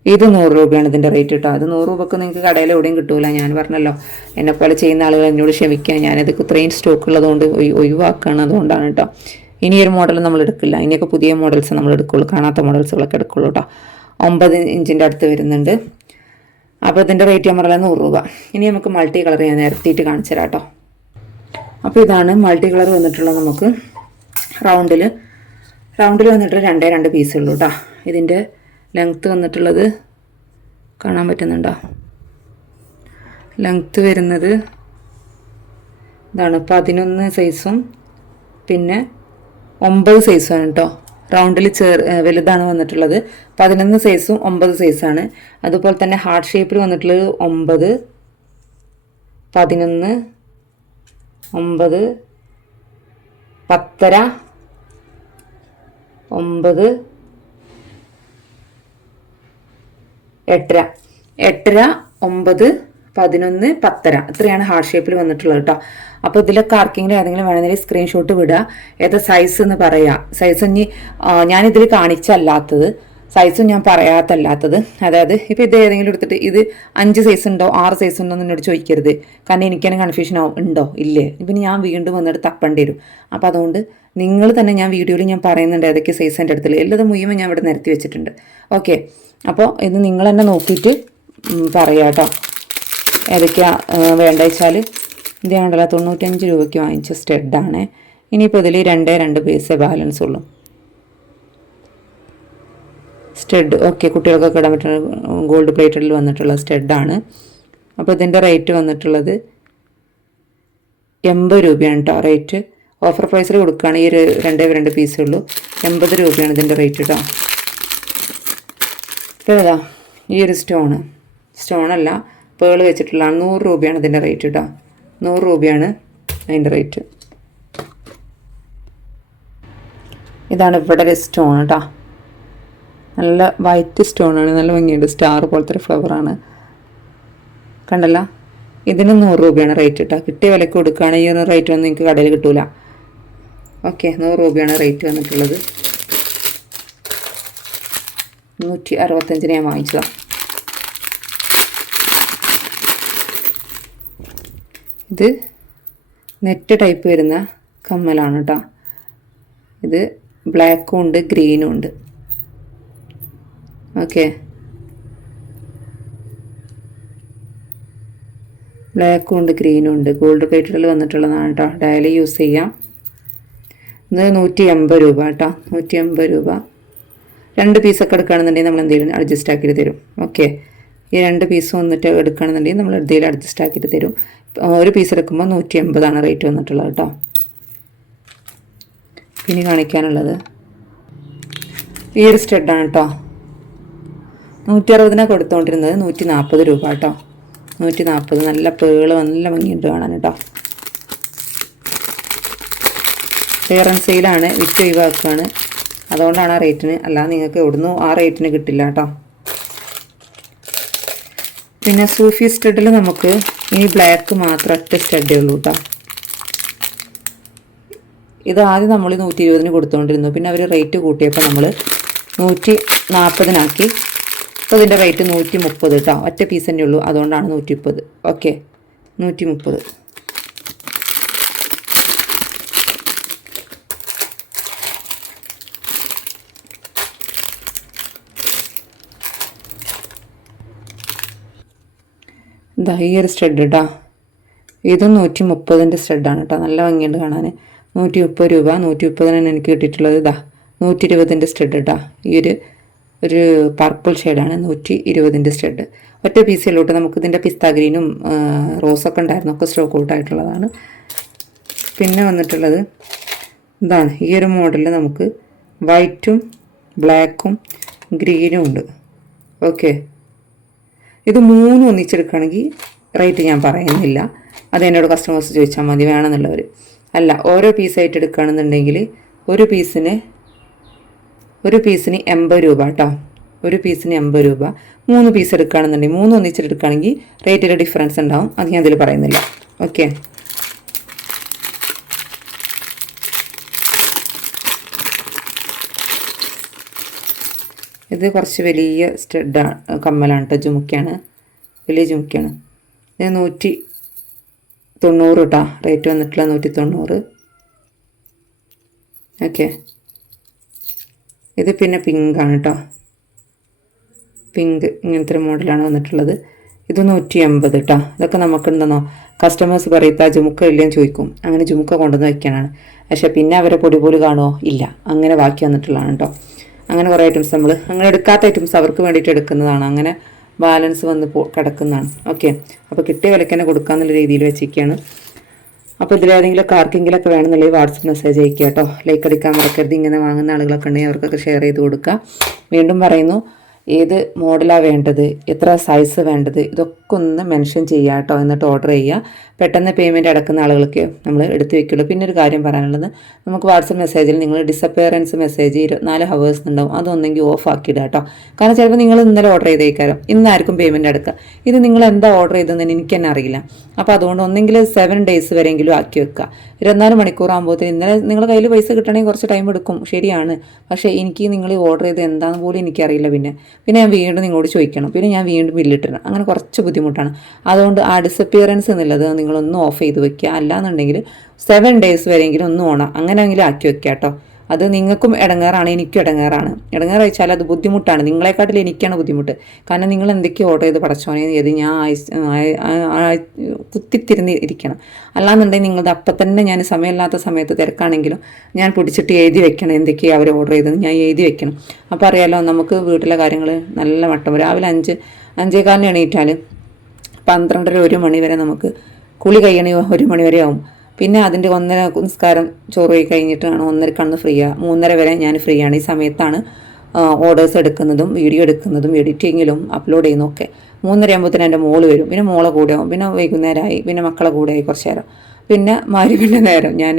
ഇത് നൂറ് രൂപയാണ് ഇതിന്റെ റേറ്റ് കേട്ടോ. അത് നൂറ് രൂപക്ക് നിങ്ങൾക്ക് കടയിൽ എവിടെയും കിട്ടൂല. ഞാൻ പറഞ്ഞല്ലോ എന്നെപ്പോലെ ചെയ്യുന്ന ആളുകൾ എന്നോട് ക്ഷമിക്കുക. ഞാനത് ഇത്രയും സ്റ്റോക്ക് ഉള്ളതുകൊണ്ട് ഒഴിവാക്കുകയാണ് അതുകൊണ്ടാണ് കേട്ടോ. ഇനി ഒരു മോഡൽ നമ്മൾ എടുക്കില്ല. ഇനിയൊക്കെ പുതിയ മോഡൽസ് നമ്മൾ എടുക്കുള്ളൂ. കാണാത്ത മോഡൽസുകളൊക്കെ എടുക്കുള്ളൂ കേട്ടോ. ഒമ്പത് ഇഞ്ചിന്റെ അടുത്ത് വരുന്നുണ്ട്. അപ്പോൾ ഇതിന്റെ റേറ്റ് ഞാൻ പറഞ്ഞാൽ നൂറ് രൂപ. ഇനി നമുക്ക് മൾട്ടി കളർ ഞാൻ നിരത്തിയിട്ട് കാണിച്ചു തരാം കേട്ടോ അപ്പോൾ ഇതാണ് മൾട്ടി കളർ വന്നിട്ടുള്ളത് നമുക്ക് റൗണ്ടിൽ റൗണ്ടിൽ വന്നിട്ടുള്ള രണ്ടേ രണ്ട് പീസേ ഉള്ളൂ കേട്ടോ ഇതിന്റെ ലെങ്ത്ത് വന്നിട്ടുള്ളത് കാണാൻ പറ്റുന്നുണ്ടോ? ലെങ്ത്ത് വരുന്നത് ഇതാണ് പതിനൊന്ന് സൈസും പിന്നെ ഒമ്പത് സൈസുമാണ് കേട്ടോ റൗണ്ടിൽ ചേർ വലുതാണ് വന്നിട്ടുള്ളത്. പതിനൊന്ന് സൈസും ഒമ്പത് സൈസാണ് അതുപോലെ തന്നെ ഹാർട്ട് ഷേപ്പിൽ വന്നിട്ടുള്ളത് ഒമ്പത് പതിനൊന്ന് ഒമ്പത് പത്തര ഒമ്പത് എട്ടര. എട്ടര ഒമ്പത് പതിനൊന്ന് പത്തര. ഇത്രയാണ് ഹാർട്ട് ഷേപ്പിൽ വന്നിട്ടുള്ളത് കേട്ടോ അപ്പോൾ ഇതിലൊക്കെ ആർക്കെങ്കിലും ഏതെങ്കിലും വേണമെങ്കിൽ സ്ക്രീൻഷോട്ട് വിടുക. ഏതാ സൈസ് എന്ന് പറയുക സൈസ് ഇനി ഞാനിതിൽ കാണിച്ചല്ലാത്തത്. സൈസും ഞാൻ പറയാത്തല്ലാത്തത്. അതായത് ഇപ്പോൾ ഇത് ഏതെങ്കിലും എടുത്തിട്ട് ഇത് അഞ്ച് സൈസ് ഉണ്ടോ ആറ് സൈസ് ഉണ്ടോ എന്ന് എന്നോട് ചോദിക്കരുത്. കാരണം എനിക്കതിന് കൺഫ്യൂഷൻ ആവും. ഉണ്ടോ? ഇല്ലേ? ഇപ്പം ഞാൻ വീണ്ടും വന്നിട്ട് തപ്പേണ്ടി വരും. അപ്പോൾ അതുകൊണ്ട് നിങ്ങൾ തന്നെ ഞാൻ വീഡിയോയിൽ ഞാൻ പറയുന്നുണ്ട് ഏതൊക്കെ സൈസ് എന്റെ അടുത്തില്ല എല്ലാം മുഴുവൻ ഞാൻ ഇവിടെ നിരത്തി വെച്ചിട്ടുണ്ട്. ഓക്കെ അപ്പോൾ ഇത് നിങ്ങൾ തന്നെ നോക്കിയിട്ട് പറയാം കേട്ടോ ഏതൊക്കെയാണ് വേണ്ട വെച്ചാൽ ഇത് കണ്ടല്ലോ തൊണ്ണൂറ്റഞ്ച് രൂപയ്ക്ക് വാങ്ങിച്ച സ്റ്റെഡാണ്. ഇനിയിപ്പോൾ ഇതിൽ രണ്ടേ രണ്ട് പീസേ ബാലൻസ് ഉള്ളൂ. സ്റ്റെഡ് ഓക്കെ കുട്ടികൾക്കൊക്കെ ഇടാൻ പറ്റുന്ന ഗോൾഡ് പ്ലേറ്റഡിൽ വന്നിട്ടുള്ള സ്റ്റെഡാണ്. അപ്പോൾ ഇതിന്റെ റേറ്റ് വന്നിട്ടുള്ളത് എൺപത് രൂപയാണ് കേട്ടോ റേറ്റ് ഓഫർ പ്രൈസിൽ കൊടുക്കുകയാണ് ഈ ഒരു രണ്ടേ രണ്ട് പീസേ ഉള്ളൂ. എൺപത് രൂപയാണ് ഇതിന്റെ റേറ്റ് കേട്ടോ ഇപ്പോഴതാ ഈ ഒരു സ്റ്റോണ്. സ്റ്റോണല്ല പേൾ വെച്ചിട്ടുള്ളതാണ് നൂറ് രൂപയാണ് ഇതിന്റെ റേറ്റ് കേട്ടോ നൂറ് രൂപയാണ് അതിന്റെ റേറ്റ്. ഇതാണ് ഇവിടെ ഒരു സ്റ്റോൺ കേട്ടോ നല്ല വൈറ്റ് സ്റ്റോണാണ് നല്ല ഭംഗിയുണ്ട്. സ്റ്റാർ പോലത്തെ ഒരു ഫ്ലവറാണ് കണ്ടല്ല? ഇതിന് നൂറ് രൂപയാണ് റേറ്റ് കേട്ടോ കിട്ടിയ വിലക്ക് കൊടുക്കുകയാണെങ്കിൽ ഈ റേറ്റ് ഒന്നും നിങ്ങൾക്ക് കടയിൽ കിട്ടൂല. ഓക്കെ നൂറ് രൂപയാണ് റേറ്റ് വന്നിട്ടുള്ളത്. നൂറ്റി അറുപത്തഞ്ചിന് ഞാൻ വാങ്ങിച്ചതാണ് ഇത് നെറ്റ് ടൈപ്പ് വരുന്ന കമ്മലാണ് കേട്ടോ ഇത് ബ്ലാക്കും ഉണ്ട് ഗ്രീനും ഉണ്ട്. ഓക്കെ. ബ്ലാക്കും ഉണ്ട് ഗ്രീനും ഉണ്ട്. ഗോൾഡ് പ്ലേറ്റഡിൽ വന്നിട്ടുള്ളതാണ് കേട്ടോ ഡയലി യൂസ് ചെയ്യാം. ഇത് നൂറ്റി എൺപത് രൂപ കേട്ടോ നൂറ്റി എൺപത് രൂപ. രണ്ട് പീസൊക്കെ എടുക്കുകയാണെന്നുണ്ടെങ്കിൽ നമ്മൾ എന്തെങ്കിലും അഡ്ജസ്റ്റ് ആക്കിയിട്ട് തരും. ഓക്കെ. ഈ രണ്ട് പീസ് വന്നിട്ട് എടുക്കുകയാണെന്നുണ്ടെങ്കിൽ നമ്മൾ എന്തെങ്കിലും അഡ്ജസ്റ്റ് ആക്കിയിട്ട് തരും. ഒരു പീസ് എടുക്കുമ്പോൾ നൂറ്റി എൺപതാണ് റേറ്റ് വന്നിട്ടുള്ളത് കേട്ടോ പിന്നെ കാണിക്കാനുള്ളത്. ഈ ഒരു സ്റ്റെഡാണ് കേട്ടോ നൂറ്റി അറുപതിനാണ് കൊടുത്തുകൊണ്ടിരുന്നത് നൂറ്റി നാൽപ്പത് രൂപ കേട്ടോ നൂറ്റി നാൽപ്പത് നല്ല പേൾ നല്ല ഭംഗിയുണ്ട് കാണാൻ കേട്ടോ ക്ലിയറൻസ് സെയിലാണ് വിറ്റ് ഒഴിവാക്കുകയാണ് അതുകൊണ്ടാണ് ആ റേറ്റിന് അല്ലാതെ നിങ്ങൾക്ക് എവിടുന്നും ആ റേറ്റിന് കിട്ടില്ല കേട്ടോ പിന്നെ സൂഫി സ്റ്റഡിൽ നമുക്ക് ഈ ബ്ലാക്ക് മാത്രം ഒറ്റ സ്റ്റഡേ ഉള്ളൂ കേട്ടോ ഇത് ആദ്യം നമ്മൾ നൂറ്റി ഇരുപതിന് കൊടുത്തുകൊണ്ടിരുന്നു പിന്നെ അവർ റേറ്റ് കൂട്ടിയപ്പോൾ നമ്മൾ നൂറ്റി നാൽപ്പതിനാക്കി ഇപ്പോൾ ഇതിന്റെ റേറ്റ് നൂറ്റി മുപ്പത് കേട്ടോ ഒറ്റ പീസ് തന്നെ ഉള്ളൂ. അതുകൊണ്ടാണ് നൂറ്റി മുപ്പത് ഓക്കെ. നൂറ്റി മുപ്പത് ഇതാ ഈ ഒരു സ്റ്റഡ് കേട്ടോ ഇത് നൂറ്റി മുപ്പതിന്റെ സ്റ്റഡാണ് കേട്ടോ നല്ല ഭംഗിയുണ്ട് കാണാൻ. നൂറ്റി മുപ്പത് രൂപ നൂറ്റി മുപ്പതിനാണ് എനിക്ക് കിട്ടിയിട്ടുള്ളത് ഇതാ നൂറ്റി ഇരുപതിന്റെ സ്റ്റഡ് കേട്ടോ ഈ ഒരു ഒരു പർപ്പിൾ ഷെയ്ഡാണ് നൂറ്റി ഇരുപതിന്റെ സ്റ്റഡ് ഒറ്റ പീസിലോട്ട് നമുക്ക് ഇതിന്റെ പിസ്ത ഗ്രീനും റോസൊക്കെ ഉണ്ടായിരുന്നു. ഒക്കെ സ്റ്റോക്ക് ഔട്ട് ആയിട്ടുള്ളതാണ്. പിന്നെ വന്നിട്ടുള്ളത് ഇതാണ്. ഈ ഒരു മോഡലിൽ നമുക്ക് വൈറ്റും ബ്ലാക്കും ഗ്രീനും ഉണ്ട്. ഓക്കെ ഇത് മൂന്നും ഒന്നിച്ചെടുക്കുകയാണെങ്കിൽ റേറ്റ് ഞാൻ പറയുന്നില്ല. അത് എന്നോട് കസ്റ്റമേഴ്സ് ചോദിച്ചാൽ മതി വേണമെന്നുള്ളവർ അല്ല ഓരോ പീസായിട്ട് എടുക്കുകയാണെന്നുണ്ടെങ്കിൽ ഒരു പീസിന് ഒരു പീസിന് എൺപത് രൂപ കേട്ടോ. ഒരു പീസിന് എൺപത് രൂപ. മൂന്ന് പീസ് എടുക്കുകയാണെന്നുണ്ടെങ്കിൽ മൂന്ന് ഒന്നിച്ചെടുക്കുകയാണെങ്കിൽ റേറ്റിൽ ഡിഫറൻസ് ഉണ്ടാവും. അത് ഞാൻ അതിൽ പറയുന്നില്ല. ഓക്കെ ഇത് കുറച്ച് വലിയ സ്റ്റഡാണ് കമ്മലാണ് കേട്ടോ ജുമുക്കയാണ്. വലിയ ജുമുക്കയാണ്. ഇത് നൂറ്റി തൊണ്ണൂറ് കേട്ടോ റേറ്റ് വന്നിട്ടുള്ള നൂറ്റി തൊണ്ണൂറ്. ഓക്കെ. ഇത് പിന്നെ പിങ്കാണ് കേട്ടോ പിങ്ക് ഇങ്ങനത്തെ ഒരു മോഡലാണ് വന്നിട്ടുള്ളത്. ഇത് നൂറ്റി എൺപത് കേട്ടോ ഇതൊക്കെ നമുക്കുണ്ടെന്നോ കസ്റ്റമേഴ്സ് പറയത്ത ജുമുക്ക ഇല്ലെന്ന് ചോദിക്കും. അങ്ങനെ ജുമുക്ക കൊണ്ടുവന്ന് വയ്ക്കാനാണ് പക്ഷേ പിന്നെ അവരെ പൊടി കാണുമോ ഇല്ല. അങ്ങനെ ബാക്കി വന്നിട്ടുള്ളതാണ് കേട്ടോ അങ്ങനെ കുറേ ഐറ്റംസ് നമ്മൾ അങ്ങനെ എടുക്കാത്ത ഐറ്റംസ് അവർക്ക് വേണ്ടിയിട്ട് എടുക്കുന്നതാണ്. അങ്ങനെ ബാലൻസ് വന്ന് പോ കിടക്കുന്നതാണ്. ഓക്കെ അപ്പോൾ കിട്ടിയ വിലയ്ക്ക് തന്നെ കൊടുക്കാന്നുള്ള രീതിയിൽ വെച്ചിരിക്കുകയാണ് അപ്പോൾ ഇതിലേതെങ്കിലും ആർക്കെങ്കിലൊക്കെ വേണമെന്നുണ്ടെങ്കിൽ വാട്സപ്പ് മെസ്സേജ് അയക്കുക കേട്ടോ. ലൈക്ക് അടിക്കാൻ മറക്കരുത്. ഇങ്ങനെ വാങ്ങുന്ന ആളുകളൊക്കെ ഉണ്ടെങ്കിൽ അവർക്കൊക്കെ ഷെയർ ചെയ്ത് കൊടുക്കുക. വീണ്ടും പറയുന്നു ഏത് മോഡലാണ് വേണ്ടത്? എത്ര സൈസ് വേണ്ടത്? ഇതൊക്കെ ഒന്ന് മെൻഷൻ ചെയ്യുക കേട്ടോ. എന്നിട്ട് ഓർഡർ ചെയ്യുക പെട്ടെന്ന് പേയ്മെന്റ് അടക്കുന്ന ആളുകൾക്ക് നമ്മൾ എടുത്തു വെക്കുള്ളൂ. പിന്നെ ഒരു കാര്യം പറയാനുള്ളത് നമുക്ക് വാട്സപ്പ് മെസ്സേജിൽ നിങ്ങൾ ഡിസപ്പിയറൻസ് മെസ്സേജ് ഇരുപത്തിനാല് ഹവേഴ്സ് ഉണ്ടാവും അതൊന്നെങ്കിൽ ഓഫ് ആക്കിയിടുക കേട്ടോ. കാരണം ചിലപ്പോൾ നിങ്ങൾ ഇന്നലെ ഓർഡർ ചെയ്തേക്കാരോ. ഇന്നായിരിക്കും പേയ്മെന്റ് അടക്കുക ഇത് നിങ്ങൾ എന്താ ഓർഡർ ചെയ്തതെന്ന് എനിക്ക് തന്നെ അറിയില്ല. അപ്പോൾ അതുകൊണ്ട് ഒന്നെങ്കിൽ സെവൻ ഡേയ്സ് വരെയെങ്കിലും ആക്കി വെക്കുക ഇരുപത്തിനാല് മണിക്കൂറാകുമ്പോഴത്തേന് ഇന്നലെ നിങ്ങളുടെ കയ്യിൽ പൈസ കിട്ടണമെങ്കിൽ കുറച്ച് ടൈം എടുക്കും. ശരിയാണ്. പക്ഷേ എനിക്ക് നിങ്ങൾ ഓർഡർ ചെയ്ത് എന്താണെന്ന് പോലും എനിക്കറിയില്ല പിന്നെ. പിന്നെ ഞാൻ വീണ്ടും നിങ്ങളോട് ചോദിക്കണം. പിന്നെ ഞാൻ വീണ്ടും ബില്ലിട്ടിടണം അങ്ങനെ കുറച്ച് ബുദ്ധിമുട്ടാണ്. അതുകൊണ്ട് ആ ഡിസപ്പിയറൻസ് എന്നുള്ളത് നിങ്ങളൊന്ന് ഓഫ് ചെയ്ത് വെക്കുക. അല്ലാന്നുണ്ടെങ്കിൽ സെവൻ ഡേയ്സ് വരെയെങ്കിലും ഒന്ന് ഓണം അങ്ങനെയെങ്കിലും ആക്കി വെക്കുക കേട്ടോ. അത് നിങ്ങൾക്കും ഇടങ്ങേറാണ് എനിക്കും ഇടങ്ങേറാണ്. ഇടങ്ങേറ് വെച്ചാൽ അത് ബുദ്ധിമുട്ടാണ്. നിങ്ങളെക്കാട്ടിൽ എനിക്കാണ് ബുദ്ധിമുട്ട്. കാരണം നിങ്ങൾ എന്തൊക്കെയോ ഓർഡർ ചെയ്ത് പടച്ചോനെ ചെയ്ത് ഞാൻ കുത്തിത്തിരുന്ന് ഇരിക്കണം. അല്ലാന്നുണ്ടെങ്കിൽ നിങ്ങളത് അപ്പം തന്നെ ഞാൻ സമയമില്ലാത്ത സമയത്ത് തിരക്കാണെങ്കിലും ഞാൻ പിടിച്ചിട്ട് എഴുതി വെക്കണം എന്തൊക്കെയാണ് അവർ ഓർഡർ ചെയ്തത് ഞാൻ എഴുതി വെക്കണം. അപ്പോൾ അറിയാലോ നമുക്ക് വീട്ടിലെ കാര്യങ്ങൾ നല്ല മട്ടം. രാവിലെ അഞ്ച് അഞ്ചേകാലിന് എണീറ്റാൽ പന്ത്രണ്ടര ഒരു മണി വരെ നമുക്ക് കുളി കഴിയണ ഒരു മണി വരെ ആവും. പിന്നെ അതിന്റെ ഒന്നര നിസ്കാരം ചോറ് കഴി കഴിഞ്ഞിട്ടാണ് ഒന്നരക്കന്ന് ഫ്രീ ആ. മൂന്നര വരെ ഞാൻ ഫ്രീ ആണ്. ഈ സമയത്താണ് ഓർഡേഴ്സ് എടുക്കുന്നതും വീഡിയോ എടുക്കുന്നതും എഡിറ്റിങ്ങിലും അപ്ലോഡ് ചെയ്യുന്നതും ഒക്കെ. മൂന്നര ആകുമ്പോഴത്തേന് എന്റെ മോൾ വരും. പിന്നെ മോളെ കൂടെ ആവും. പിന്നെ വൈകുന്നേരമായി പിന്നെ മക്കളെ കൂടെ ആയി കുറച്ച് നേരം. പിന്നെ മരുവിന്റെ നേരം. ഞാൻ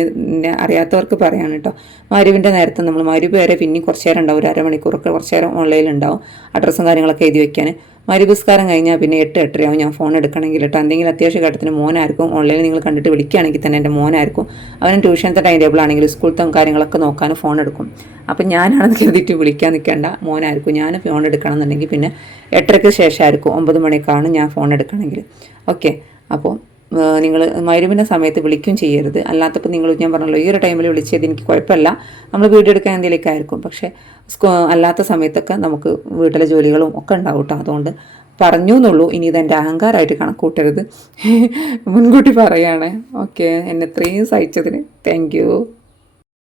അറിയാത്തവർക്ക് പറയാണ് കേട്ടോ മരുവിന്റെ നേരത്തെ നമ്മൾ മരുവ് വരെ പിന്നെ കുറച്ച് നേരം ഉണ്ടാവും. ഒരു അരമണിക്കൂറൊക്കെ കുറച്ച് നേരം ഓൺലൈനിൽ ഉണ്ടാവും അഡ്രസ്സും കാര്യങ്ങളൊക്കെ എഴുതി വെക്കാൻ മരുപുസ്കാരം കഴിഞ്ഞാൽ പിന്നെ എട്ട് എട്ടരയാവും. ഞാൻ ഫോൺ എടുക്കണമെങ്കിൽ കേട്ടോ എന്തെങ്കിലും അത്യാവശ്യ ഘട്ടത്തിന് മോനായിരിക്കും. ഓൺലൈനിൽ നിങ്ങൾ കണ്ടിട്ട് വിളിക്കുകയാണെങ്കിൽ തന്നെ എന്റെ മോനായിരിക്കും. അവൻ ട്യൂഷനത്തെ ടൈം ടേബിൾ ആണെങ്കിൽ സ്കൂളത്തെ കാര്യങ്ങളൊക്കെ നോക്കാൻ ഫോൺ എടുക്കും. അപ്പം ഞാനാണെന്ന് കരുതിയിട്ട് വിളിക്കാൻ നിൽക്കേണ്ട മോനായിരിക്കും. ഞാൻ ഫോൺ എടുക്കണം എന്നുണ്ടെങ്കിൽ പിന്നെ എട്ടരയ്ക്ക് ശേഷമായിരിക്കും ഒമ്പത് മണിക്കാണ് ഞാൻ ഫോൺ എടുക്കണമെങ്കിൽ ഓക്കെ അപ്പോൾ നിങ്ങൾ മരുവിന്റെ സമയത്ത് വിളിക്കുകയും ചെയ്യരുത്. അല്ലാത്തപ്പോൾ നിങ്ങൾ ഞാൻ പറഞ്ഞല്ലോ ഈ ഒരു ടൈമിൽ വിളിച്ചത് എനിക്ക് കുഴപ്പമില്ല. നമ്മൾ വീഡിയോ എടുക്കാൻ എന്തെങ്കിലുമൊക്കെ ആയിരിക്കും. പക്ഷേ അല്ലാത്ത സമയത്തൊക്കെ നമുക്ക് വീട്ടിലെ ജോലികളും ഒക്കെ ഉണ്ടാവും കേട്ടോ അതുകൊണ്ട് പറഞ്ഞു എന്നുള്ളൂ. ഇനി ഇതെന്റെ അഹങ്കാരമായിട്ട് കണക്കൂട്ടരുത്. മുൻകൂട്ടി പറയുകയാണ് ഓക്കെ. എന്നെ ഇത്രയും സഹിച്ചതിന്. താങ്ക്